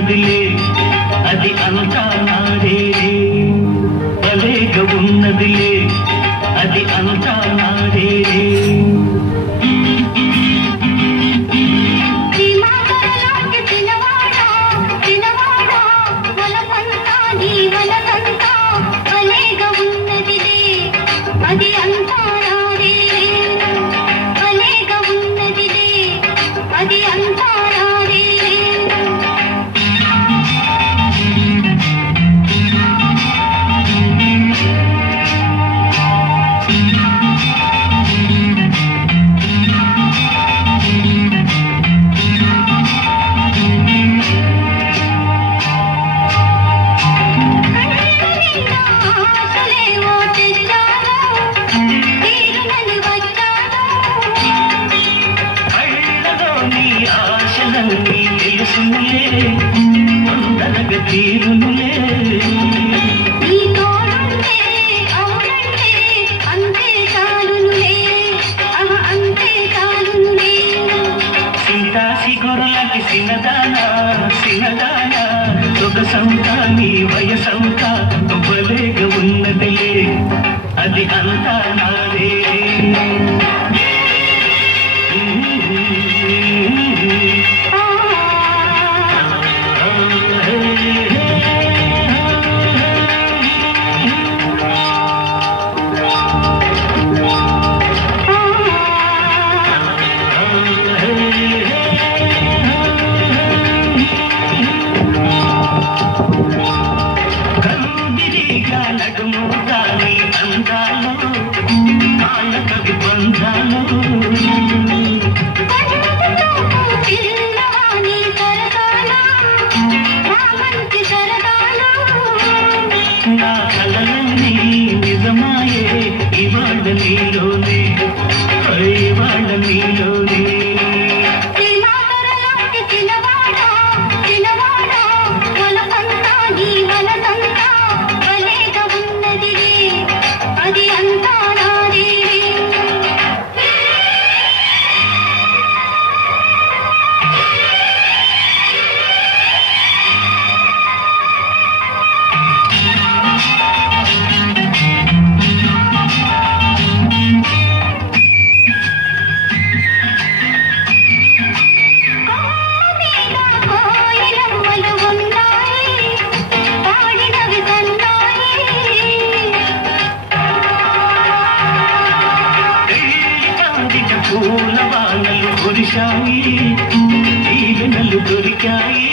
ఉన్నదిలే అది అంతా నాదేలే భలేగా ఉన్నదిలే అది అంతా నాదేలే అది అంతా నాదేలే భలేగా ఉన్నదిలే అది అంతా నాదేలే తీరునులే నీ తోడుంటే అవునంటే అంతే చాలునులే అంతే చాలునులే సింతాసి గొర్రెలకి సినదానా సినదానా సొగసంతా నీ వయసంతా భలేగా ఉన్నదిలే అది అంతా నాదే నడుముదాని అందాలు కాళ్ళ కవి బంధాలు పిల్లవాణి సరదాల నా మంచి సరదాల నా కలలన్నీ నిజమాయే ఇవాళ నీలోనే ఇవాళ నీలోనే అది అంతా నాదేలే కోయిలమ్మలు ఉన్నాయి పాడినవి పూల వానలు కురిశాయి దీవెనలు దొరికాయి